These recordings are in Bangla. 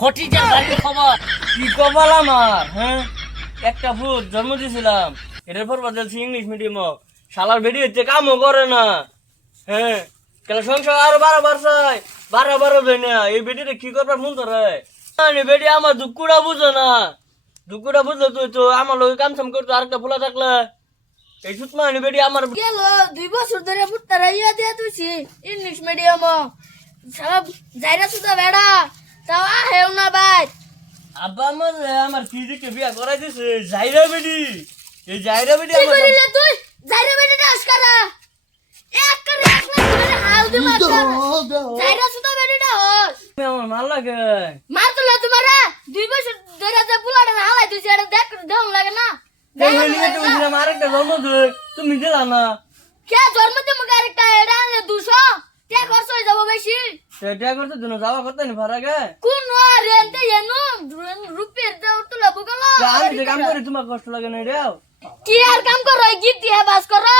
খটিজার বাড়ির খবর কি কপাল আমার, হ্যাঁ? একটা ভূত জন্ম দিয়েছিলাম, এটার পর বদলছি ইংলিশ মিডিয়াম। শালার বেডি হচ্ছে কামও করে না, হ্যাঁ? কেন সংসার আরো বারো চাই, বারো যায় না। এই বেডিটা কি করবার মন ধরে? বেডি আমার দুঃখটা বুঝে না। দুঃখটা বুঝলে তুই তো আমার লোক কাম সাম করতো, আরেকটা ফুলা থাকলে এই সুত মানে বেডি আমার গেল 2 বছর ধরে পুত্তারা ইয়া দিয়া তুইছি ইংলিশ মিডিয়াম সব যাইরা সুদা বেড়া তাও আহেও না ভাই। আব্বা আমার ফিজিকে বিয়া করাই দিছে জাইরা বেডি। এই জাইরা বেডি কি আমার করিলে তুই যাইরা বেড়া আসকারা এক করে এক না ধরে হাল দি মার যাইরা সুদা বেড়া হস আমার মাল লাগে। মার তো তোমারা 2 বছর ধরে যা বুলাটা হালাই তুই এটা দেখ দেও লাগে না আরেকটা জন্ম দেখ, তুমি দিলা না। কে জন্ম দিমু আরেকটা এডা 200 তে খরচ হয়ে যাব বেশি। সেটা করতে দিন যাওয়া করতে নি ভাড়া গে। কোন রেন্টে এনো রুপিয়ার দাও তো লাবো গেল আমি যে কাম করি তোমার কষ্ট লাগে না রে। কি আর কাম করো গিফট দিয়ে বাস করো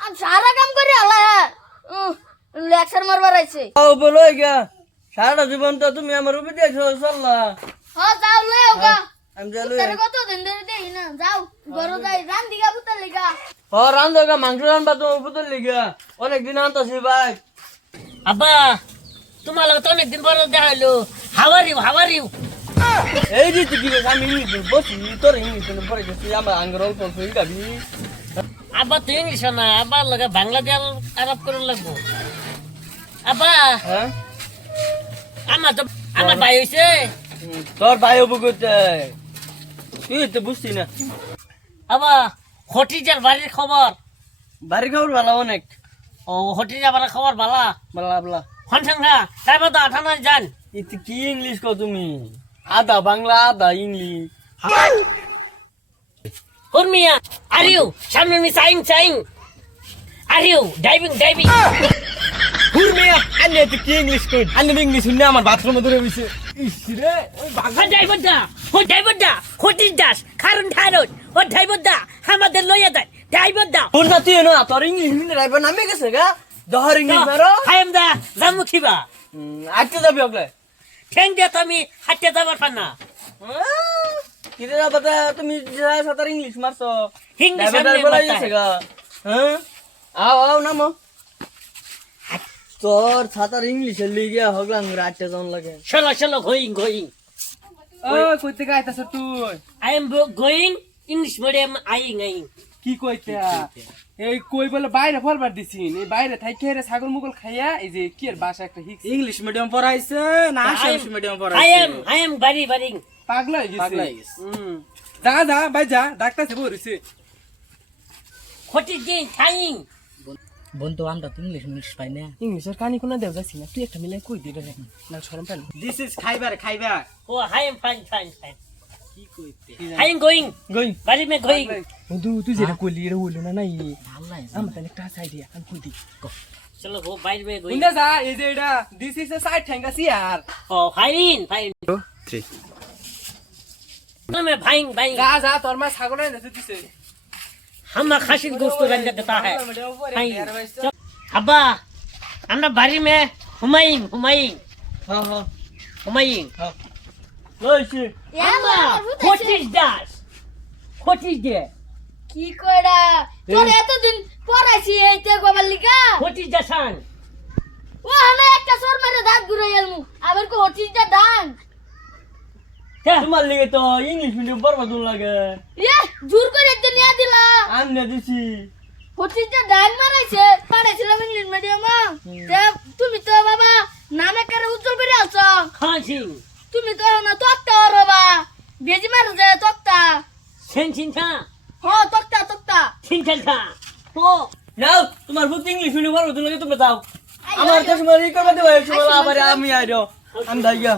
আর সারা কাম করে আলা লেকচার মারবার আইছে। ও বলো গা সারাটা জীবন তো তুমি আমার উপরে দিয়েছো চললা। হ্যাঁ যাও লও গা আমি যাই তোর কত দিন ধরে দেই না যাও গরো যাই রান দিগা পুতার লিগা। ও রান্ধো গা মাংস রান্না তোমার উপরে লিগা অনেকদিন আনতাছি ভাই। আব্বা তোমার লগে তো অনেকদিন পর দেখা হইলো। হাওয়ার ইউ এই যে তুই কি আমি ইংলিশ বসি তোর ইংলিশ পরে গেছি আমার আঙ্গর অল্প অল্প গাবি। আব্বা তো ইংলিশ না, আব্বার লগে বাংলা দিয়ে আলাপ করে লাগবো। আব্বা হ্যাঁ আমার ভাই হইছে। তোর ভাই হবো করতে তুই তো বুঝছি না। আব্বা খটিজার বাড়ির খবর। বাড়ি খবর ভালো অনেক। ও খটিজার বাড়ির খবর বালা বালা বালা হনসংখ্যা তারপর তো 98 জান। এতে কি ইংলিশ কো তুমি? আধা বাংলা আধা ইংলিশ। উর্মিয়া আর ইউ সামনে me saying are you diving হুরমিয়া আন্নে এতে কি ইংলিশ কই? আন্নে ইংলিশ শুনে আমার বাথরুমে ধরে বসে। ইস রে ওই ড্রাইভারটা খটিজ দাস কারণ ঠারত ও ড্রাইভারটা আমাদের লইয়া দেয় ড্রাইভারটা তোর না তুই না তোর ইংলিশ শুনে ড্রাইভার নামে গেছে গা। দহর ইংলিশ মারো হাইম দা জামুখিবা আটকে যাবি ওগলে। ঠ্যাং দিয়ে তো আমি হাঁটতে যাবার পার না। কিরে না বাতা তুমি যা সাতার ইংলিশ মারছো ইংলিশ ড্রাইভার সামনে বলাই মারতা গেছে গা। হ্যাঁ আও নামো। তোর সাতার ইংলিশের লিগে হগলাম রাতে জন লাগে। চলো গোয়িং ও কইতে গাইতাছ তুই? I am going English medium আইং কি কইতে এই কই বলে বাইরে ফরবার দিছিন এই বাইরে থাইকে রে ছাগল মুগল খাইয়া এই যে কি এর ভাষা একটা হিক্স ইংলিশ মিডিয়াম পড়াইছে না আসামিস মিডিয়াম আই এম বাড়ি পাগলা হয়ে পাগলা গেছে হয়ে গেছে। যা ভাই যা ডাক্তার সে বলিছে খটিজ দিন খাইং বন্ধু আমরা তো ইংলিশ পাই না। ইংলিশের কানি কোনা দেও যাচ্ছি না তুই একটা মিলাই কই দিলে না শরম পেল দিস ইজ খাইবার ও আই এম ফাইন কি কইতে আই এম গোয়িং গই বাড়ি মে গোয়িং বন্ধু তুই যেটা কইলি এটা হইলো না নাই ভালো লাগে আমার তাহলে একটা আইডিয়া আমি কই দি চলো গো বাইরে মে গোয়িং ইন্দা যা এই যে এটা দিস ইজ আ সাইড ঠ্যাঙ্গা সিয়ার ও ফাইন 3 তুমি ভাইং যা তোর মা ছাগল এনে দিছে हम खासी गोश्त रंजा देता है अब्बा আমরা বাড়ি মে হুমায়ুন হ্যাঁ হ্যাঁ হুমায়ুন লইছি আব্বা খটিজ দে কি কইরা তোর এতদিন পড়াইছি এইতে গোবার লিগা খটিজ দাসান ও হানা একটা সর মেরে দাঁত ঘুরে এলমু আবার কো হটিজটা ডান তোমার লিগে তো ইংলিশ মিডিয়াম পড়বা দূর লাগে। ইয়ে জোর করে একদিন নিয়া দিলা আন্নে দিছি হটিজটা ডান মারাইছে পড়াইছিলাম ইংলিশ মিডিয়ামে তুমি তো বাবা নামে করে উজ্জ্বল করে আছো খান সিং তুমি তো না তক্তা রবা বেজি মার যায় তক্তা সেন থা হ তক্তা সিন থা ও নাও তোমার বুদ্ধি ইংলিশ মিডিয়াম পড়বা দূর লাগে তুমি যাও। আমার তো সময় ই করবা দেবা এই সময় আবার আমি আইরো আমি দাইগা।